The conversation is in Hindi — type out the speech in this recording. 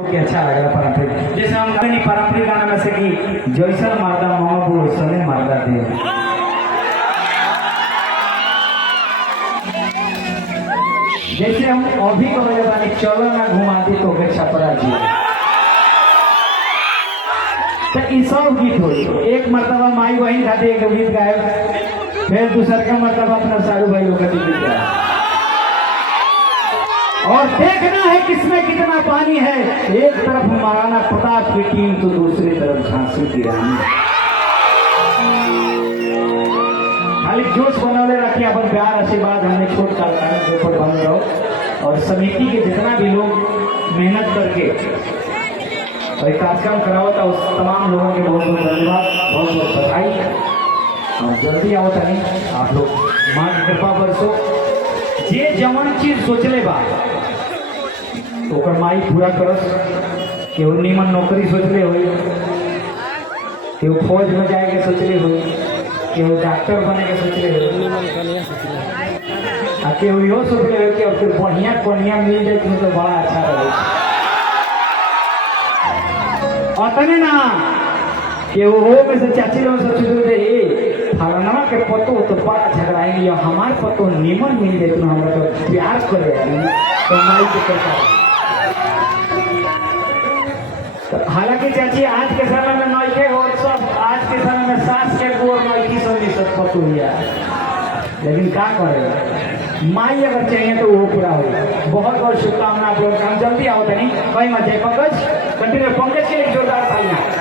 कि अच्छा लगा पारंपरिक। जैसे हम नहीं पारंपरिक गाना में से कि जैसा मारदा मामा वो वैसा मारदा दे। जैसे हम अभी कहे बानी चलो ना घुमा दी तो के छपरा जी, तो ई सब गीत हो। एक मरतबा माई बहन खाते एक गीत गाए, फिर दूसर का मरतबा अपना सारू भाई लोग गीत गाए। और देखना है किसमें कितना पानी है, एक तरफ महाराणा प्रताप की टीम तो दूसरी तरफ झांसी की रानी। खाली जोश बनौले रखिए, अपन प्यार आशीर्वाद हमने छोट का ऊपर बन रहो। और समिति के जितना भी लोग मेहनत करके और कार्यक्रम कराओ था, उस तमाम लोगों के बहुत बहुत धन्यवाद, बहुत बहुत बधाई। और जल्दी आओ तनी आप लोग, माँ की कृपा बरसो। जे जवन चीज सोचले बा तो माई पूरा करस। केहू नीमन नौकरी सोचले हुई, केहू फौज में जाए के सोचले हुई, केहू डॉक्टर बने के सोचले हुई, केहू यो सोचले हुई कि अब फिर बढ़िया बढ़िया मिल जाए तो बड़ा अच्छा रहे। अतने ना केहू हो में से चाची लोग सोचते फलाना के पतो तो बड़ा झगड़ाएंगे, हमारे पतो नीमन मिल जाए तो हमारा तो प्यार करे तो माई के करता। हालांकि चाची आज के समय में नौके और सब आज के समय में सास के गोर नौकी सब पतू है, लेकिन क्या करे माई अगर चाहिए तो वो पूरा हो। बहुत बहुत शुभकामना आप लोग, हम जल्दी आओ नहीं भाई मत जाए। पंकज कंटिन्यू, पंकज के एक जोरदार तालियां।